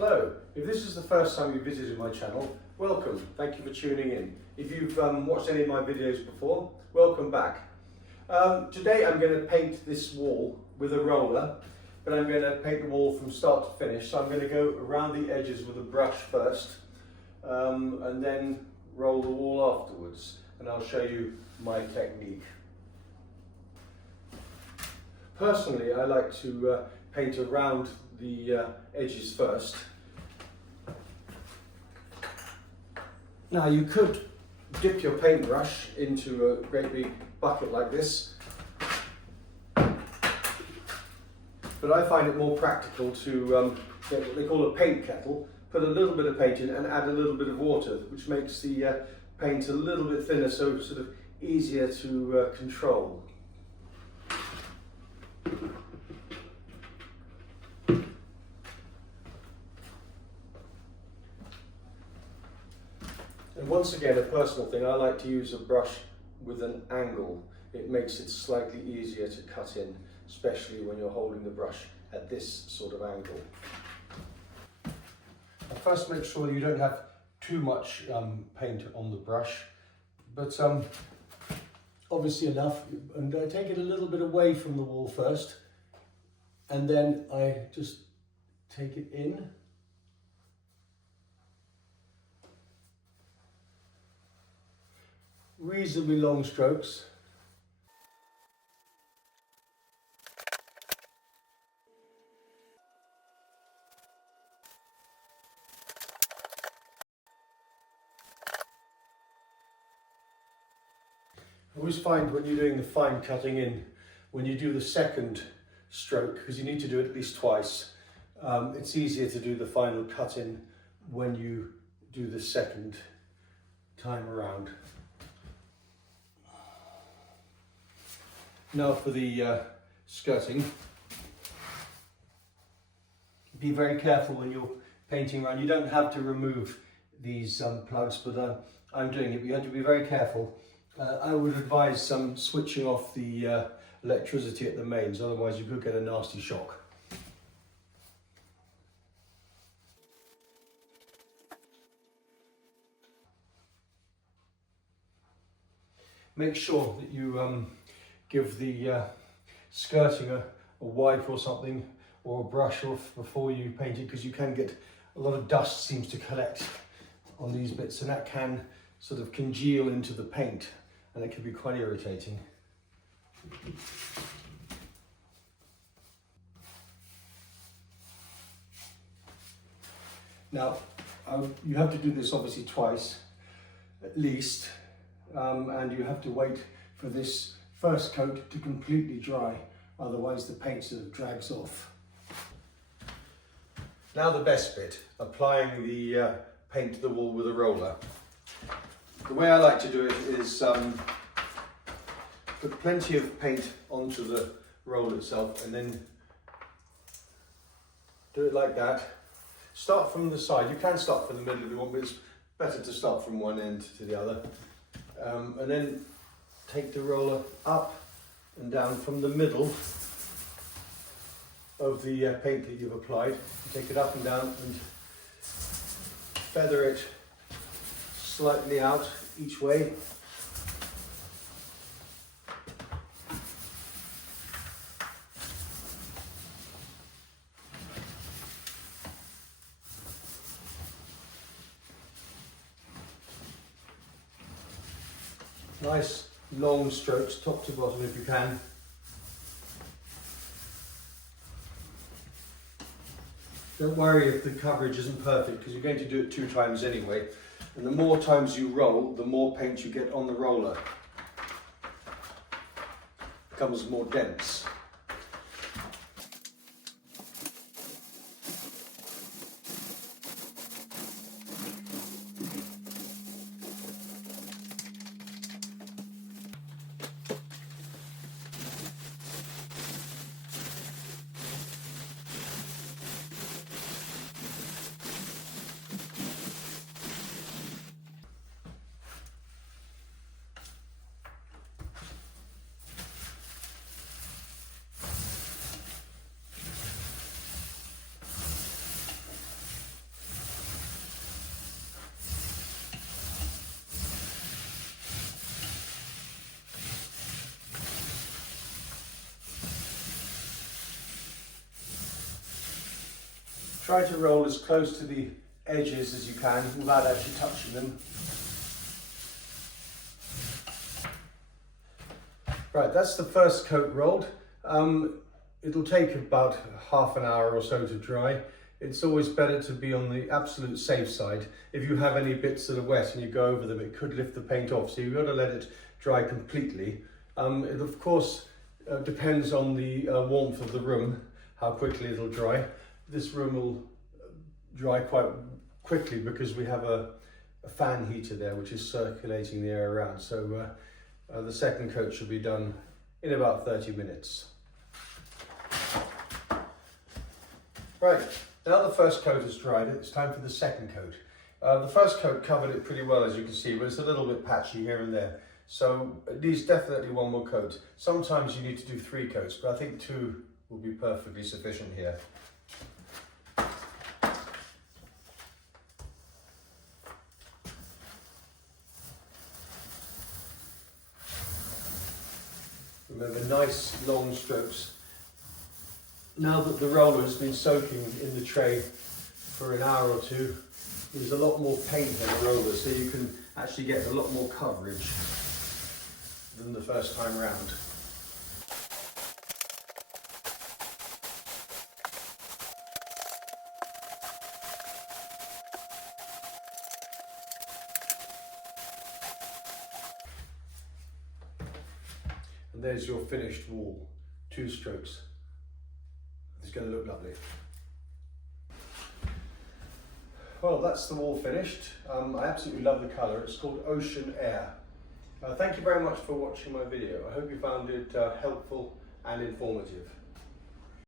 Hello, if this is the first time you visited my channel, welcome, thank you for tuning in. If you've watched any of my videos before, welcome back. Today I'm going to paint this wall with a roller, but I'm going to paint the wall from start to finish. So I'm going to go around the edges with a brush first, and then roll the wall afterwards, and I'll show you my technique. Personally, I like to paint around the edges first. Now you could dip your paintbrush into a great big bucket like this, but I find it more practical to get what they call a paint kettle, put a little bit of paint in and add a little bit of water, which makes the paint a little bit thinner, so sort of easier to control. And once again, a personal thing, I like to use a brush with an angle. It makes it slightly easier to cut in, especially when you're holding the brush at this sort of angle. First, make sure you don't have too much paint on the brush, but obviously enough. And I take it a little bit away from the wall first, and then I just take it in. Reasonably long strokes. I always find when you're doing the fine cutting in, when you do the second stroke, because you need to do it at least twice, it's easier to do the final cut in when you do the second time around. Now for the skirting, be very careful when you're painting around. You don't have to remove these plugs, but I'm doing it. You have to be very careful. I would advise switching off the electricity at the mains, otherwise you could get a nasty shock. Make sure that you give the skirting a wipe or something, or a brush off before you paint it, because you can get a lot of dust seems to collect on these bits, and that can sort of congeal into the paint, and it can be quite irritating. Now you have to do this obviously twice at least, and you have to wait for this first coat to completely dry, otherwise the paint sort of drags off. Now the best bit, applying the paint to the wall with a roller. The way I like to do it is put plenty of paint onto the roll itself, and then do it like that. Start from the side. You can start from the middle if you want, but it's better to start from one end to the other. And then take the roller up and down from the middle of the paint that you've applied. You take it up and down and feather it slightly out each way. Nice long strokes, top to bottom if you can. Don't worry if the coverage isn't perfect, because you're going to do it 2 times anyway. And the more times you roll, the more paint you get on the roller. It becomes more dense. Try to roll as close to the edges as you can without actually touching them. Right, that's the first coat rolled. It'll take about half an hour or so to dry. It's always better to be on the absolute safe side. If you have any bits that are wet and you go over them, it could lift the paint off, so you've got to let it dry completely. It of course depends on the warmth of the room, how quickly it'll dry. This room will dry quite quickly because we have a fan heater there which is circulating the air around, so the second coat should be done in about 30 minutes. Right, now the first coat is dried, it's time for the second coat. The first coat covered it pretty well, as you can see, but it's a little bit patchy here and there. So it needs definitely one more coat. Sometimes you need to do 3 coats, but I think 2 will be perfectly sufficient here. Remember, nice long strokes. Now that the roller has been soaking in the tray for an hour or 2, there's a lot more paint on the roller, so you can actually get a lot more coverage than the first time round. And there's your finished wall, 2 strokes. It's going to look lovely. Well, that's the wall finished. I absolutely love the colour. It's called Ocean Air. Thank you very much for watching my video. I hope you found it helpful and informative.